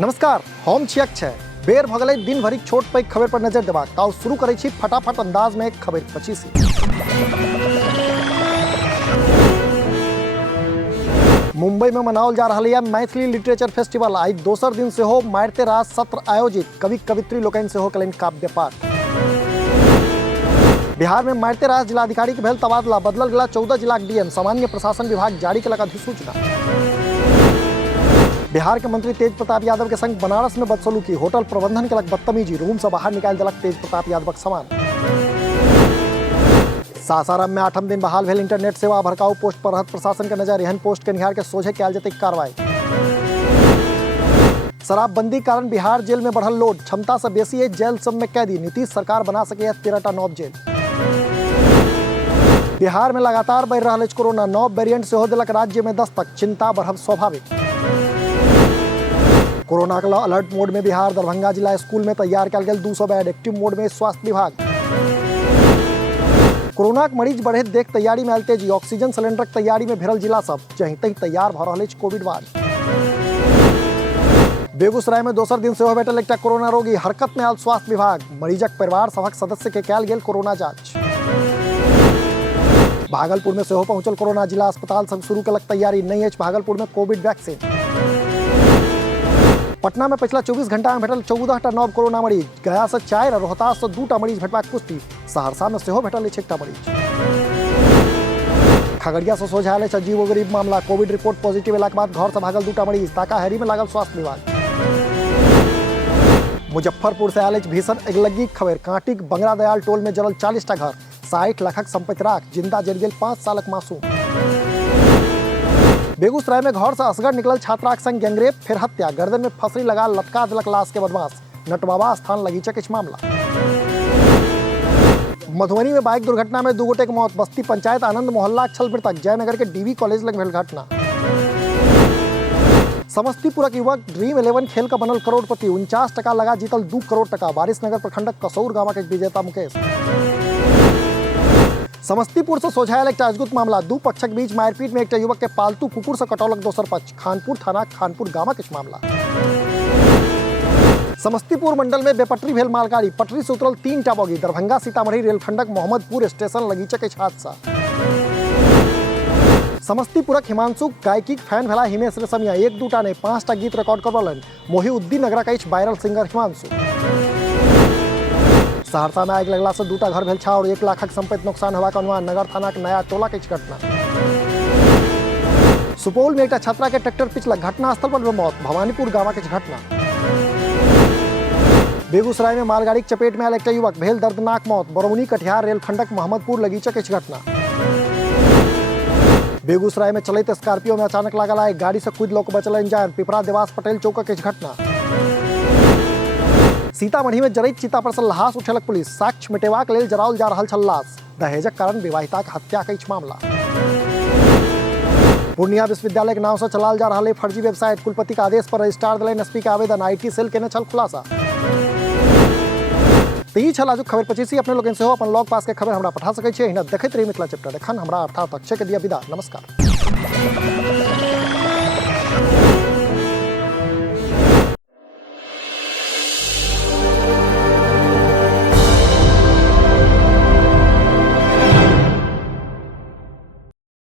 नमस्कार, हम छी अक्षय। बेर भ गेलै दिन भरिक छोट पैघ खबर पर नजर देबाक। ताउ शुरू करै छी फटाफट अंदाज में खबर पचीसी। मुंबई में मनाओल जा रहा मैथिली लिटरेचर फेस्टिवल। आई दोसर दिन सेहो मारिते रास सत्र आयोजित। कवि कवित्री लोकनि सेहो कलनि काव्य पाठ। बिहार में मारिते रास जिलाधिकारी के भेल तबादला। बदलल गेला 14 जिला डीएम। सामान्य प्रशासन विभाग जारी केलक अधिसूचना। बिहार के मंत्री तेज प्रताप यादव के संग बनारस में बदसलूकी। होटल प्रबंधन केलक बदतमीजी। रूम से बाहर निकाल देलक तेज प्रताप यादवक सामान। सासाराम में 8म दिन बहाल भेल इंटरनेट सेवा। भड़काऊ पोस्ट पर रहत प्रशासन के नजर। एहन पोस्ट के निहार के सोझे कयल जेतै कार्रवाई। शराबबंदी कारण बिहार जेल में बढ़ल लोड। क्षमता से बेसी है जेल सब में कैदी। नीतीश सरकार बना सके 13टा नव जेल। बिहार में लगातार बढ़ रहा है कोरोना। नव वेरिएंट से हो दिलक राज्य में दस्तक। चिंता बढ़ब स्वाभाविक। कोरोना के अलर्ट मोड में बिहार। दरभंगा जिला स्कूल में तैयार कयल गेल 200 बेड। एक्टिव मोड में स्वास्थ्य विभाग। कोरोना के मरीज बढ़े देख तैयारी में आयल तेजी। ऑक्सीजन सिलेंडर तैयारी में भिड़ल जिला सब। जहीं तहीं तैयार भ रहल अछि कोविड वार्ड। बेगूसराय में दोसर दिन सेहो भेटल एकटा कोरोना रोगी। हरकत में आयल स्वास्थ्य विभाग। मरीजक परिवार सभक सदस्य के कयल गेल कोरोना जांच। भागलपुर में सेहो पहुंचल कोरोना। जिला अस्पताल सब शुरू केलक तैयारी। नहीं अछि भागलपुर में कोविड वैक्सीन। पटना में पिछला 24 घंटा में भेटल 14टा नव कोरोना मरीज। गया से 4 और रोहतास से 2टा मरीज भेटबाक पुष्टि। सहरसा में सेहो भेटल 1टा मरीज। खगड़िया से सोझा आयल अजीब गरीब मामला। कोविड रिपोर्ट पॉजिटिव एला के बाद घर से भागल 2टा मरीज। ताकाहेरी में लागल स्वास्थ्य विभाग। मुजफ्फरपुर से आयल भीषण अगलगी खबर। कांटी बंगरा दयाल टोल में जरल 40टा घर। 60 लाखक संपत्ति राख। जिंदा जरि गेल 5 सालक मासूम। बेगूसराय में घर से असगर निकलल छात्राक संग गैंगरेप फिर हत्या। गर्दन में फसरी लगा लटका दिलक लाश के बदमाश। नटबाबा स्थान लगीचक इच मामला। मधुबनी में बाइक दुर्घटना में 2 गोटे के मौत। बस्ती पंचायत आनंद मोहल्ला छल मृतक। जयनगर के डीवी कॉलेज लग भेल घटना। समस्तीपुरक युवक ड्रीम 11 खेल का बनल करोड़पति। 49 टका लगा जीतल 2 करोड़ टका। वारिसनगर प्रखंडक कसौर गाँव के विजेता मुकेश। समस्तीपुर से सोझायल एक अजगुत मामला। 2 पक्षक बीच मारपीट में एक युवक के पालतू कुकुर से कटौलक दोसर पक्ष। खानपुर थाना खानपुर गामक इस मामला। समस्तीपुर मंडल में बेपटरी भेल मालगाड़ी। पटरी से उतरल 3टा बोगी। दरभंगा सीतामढ़ी रेलखंडक मोहम्मदपुर स्टेशन लगीचक इच हादसा। समस्तीपुरक हिमांशु गायकी फैन भेला हिमेश रेशमिया। 1-2टा नहीं 5टा गीत रिकॉर्ड करवलन। मोहिउद्दीन नगरक etch viral singer Himanshu. Saharsa में आग लगला से 2टा घर भेल छा और 1 लाखक संपत्ति नुकसान होबाक अनुमान। नगर थाना के नया टोला के घटना। सुपौल में एक छात्रा के ट्रैक्टर पिछलक। घटना स्थल पर मौत। भवानीपुर गाँव के घटना। बेगूसराय में मालगाड़ी के चपेट में आयल एक युवक भेल दर्दनाक मौत। बरौनी कटिहार रेलखंडक मोहम्मदपुर लगीचक घटना। बेगूसराय में चलित स्कॉर्पियो में अचानक लागल आग। गाड़ी से कूद लोग बचल इंजान। पिपरा देवास पटेल चौक के घटना। सीतामढ़ी में जरैत चिता पर से लहास उठेलक पुलिस। साक्ष्य मिटेबाक लेल जराओल जा रहल छल लाश। दहेजक कारण विवाहिताक हत्या के मामला। पूर्णिया विश्वविद्यालय के नाम से चलाल जा रहा फर्जी वेबसाइट। कुलपति के आदेश पर रजिस्ट्रार दिलन एसपी के आवेदन। आईटी सेल केने छल खुलासा। ई छल आजुक खबर पचीसी। अपने लोगन से हो अपन लॉग पास के खबर हमरा पठा सकै छियै। हिना देखैत रही मिथिला चैप्टर। एखन हमरा अर्थात अक्षय के दिया विदा। नमस्कार।